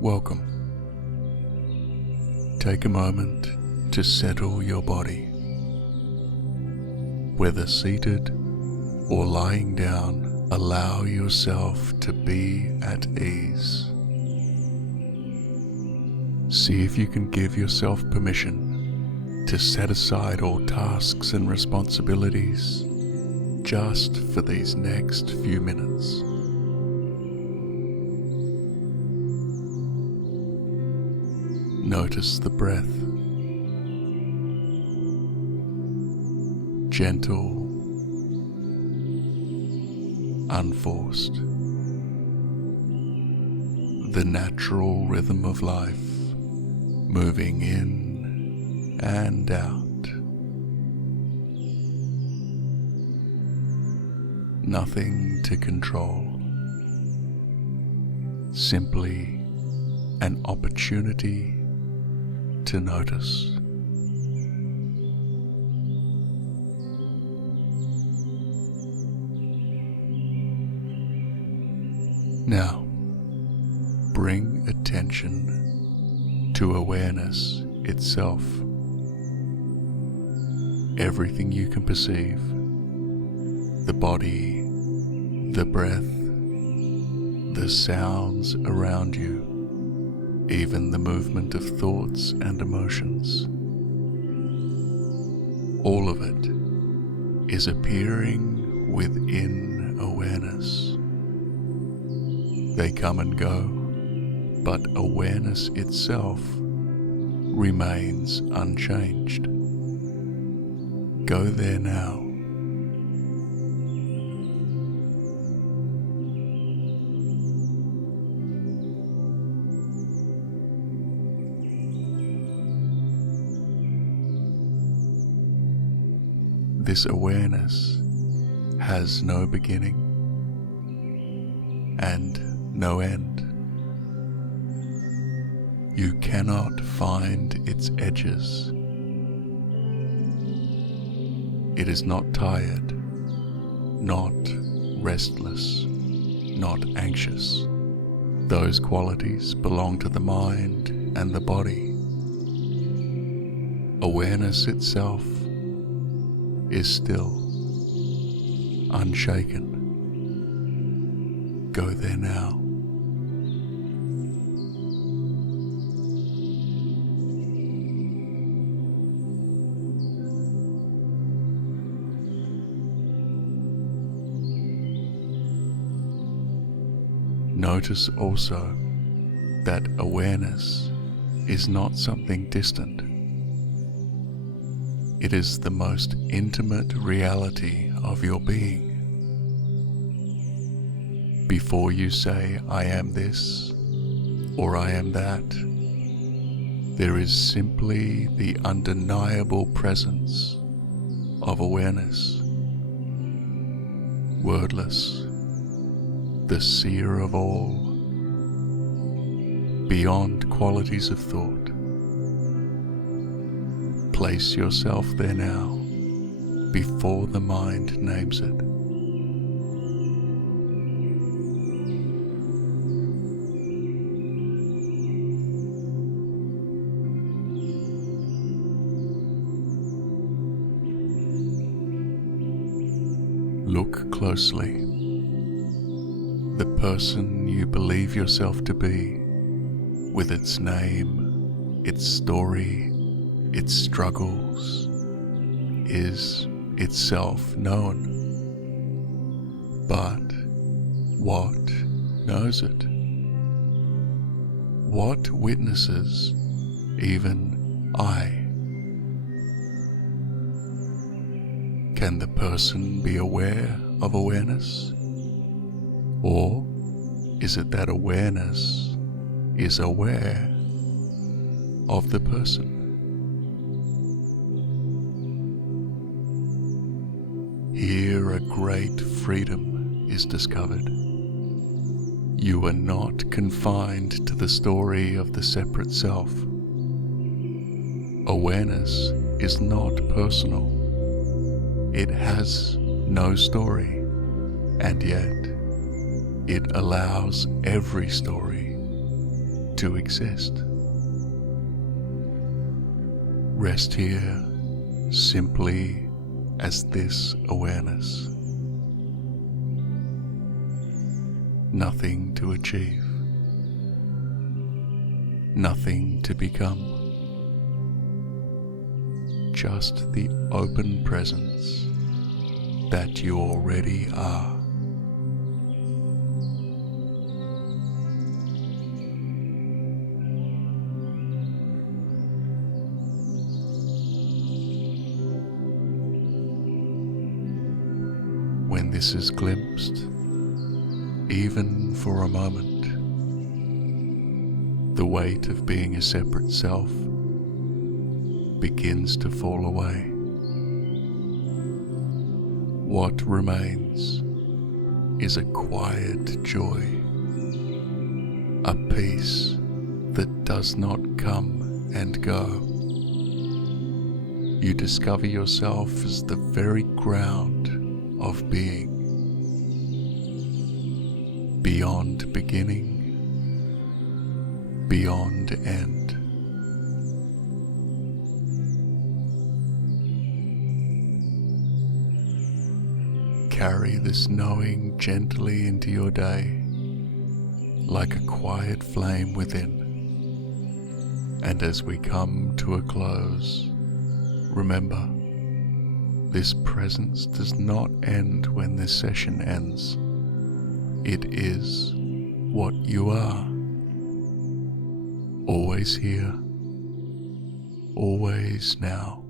Welcome. Take a moment to settle your body. Whether seated or lying down, allow yourself to be at ease. See if you can give yourself permission to set aside all tasks and responsibilities just for these next few minutes. Notice the breath. Gentle, unforced. The natural rhythm of life, moving in and out. Nothing to control. Simply an opportunity to notice. Now, bring attention to awareness itself. Everything you can perceive, the body, the breath, the sounds around you, even the movement of thoughts and emotions. All of it is appearing within awareness. They come and go, but awareness itself remains unchanged. Go there now. This awareness has no beginning and no end. You cannot find its edges. It is not tired, not restless, not anxious. Those qualities belong to the mind and the body. Awareness itself is still, unshaken. Go there now. Notice also that awareness is not something distant. It is the most intimate reality of your being. Before you say, I am this, or I am that, there is simply the undeniable presence of awareness. Wordless, the seer of all, beyond qualities of thought. Place yourself there now, before the mind names it. Look closely. The person you believe yourself to be, with its name, its story, its struggles, is itself known. But what knows it? What witnesses even I? Can the person be aware of awareness? Or is it that awareness is aware of the person? Here a great freedom is discovered. You are not confined to the story of the separate self. Awareness is not personal. It has no story, and yet it allows every story to exist. Rest here simply as this awareness. Nothing to achieve, nothing to become, just the open presence that you already are. When this is glimpsed, even for a moment, the weight of being a separate self begins to fall away. What remains is a quiet joy, a peace that does not come and go. You discover yourself as the very ground of being, beyond beginning, beyond end. Carry this knowing gently into your day, like a quiet flame within. And as we come to a close, remember, this presence does not end when this session ends. It is what you are. Always here, always now.